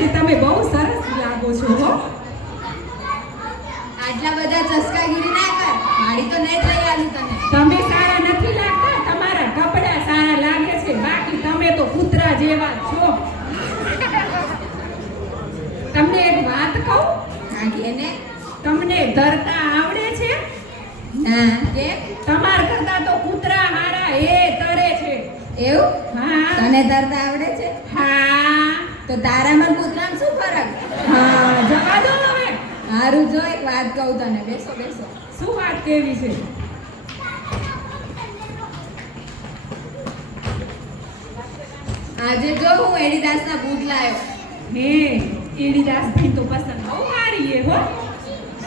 આજે તમે બહુ સરસ લાગો છો હો. આટલા બધા ચસકાગીરી ના કર, મારી તો નહીં લઈ આલું તને. તમે સારા નથી લાગતા, તમારા કપડા સારા લાગે છે, બાકી તમે તો કૂતરા જેવા છો. તમને એક વાત કહું? હા કે ને? તમને તરતા આવડે છે? ના કે? તમાર કરતા તો કૂતરા હારા એ તરે છે. એવું? હા. તને તરતા આવડે છે? હા. તો તારામાં કૂતરામાં શું ફરક? હા, જવા દો હવે. હારું, જો એક વાત કહું તને. બેસો બેસો. શું વાત કેવી છે? આજે જો હું એડિદાસના બૂટ લાવ્યો. હે, એડીદાસ ભાઈ તો પસંદ બહુ સારી હે હો.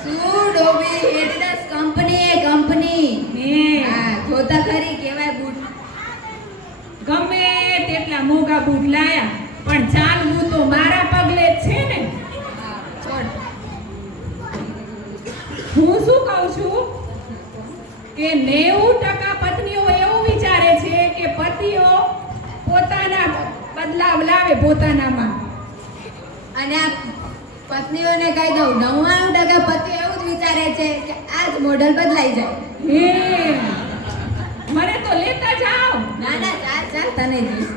શું ડોબી, એડિદાસ કંપની એ કંપની. હે, હા, જોતા ખરી કેવાય બૂટ. ગમે તેટલા મોંઘા બૂટ લાયા, પણ ચાલવું તો મારા પગલે જ છે ને. હા, છોડ. હું શું કહું છું કે 90% પત્નીઓ એવું વિચારે છે કે પતિઓ પોતાના બદલાવ લાવે પોતાનામાં. અને આ પત્નીઓને કહી દઉં, 99% પતિ એવું જ વિચારે છે કે આ જ મોડલ બદલાઈ જાય. હે, મને તો લેતા જાઓ. ના ના, ચાલ ચાલ, તને દઈશ.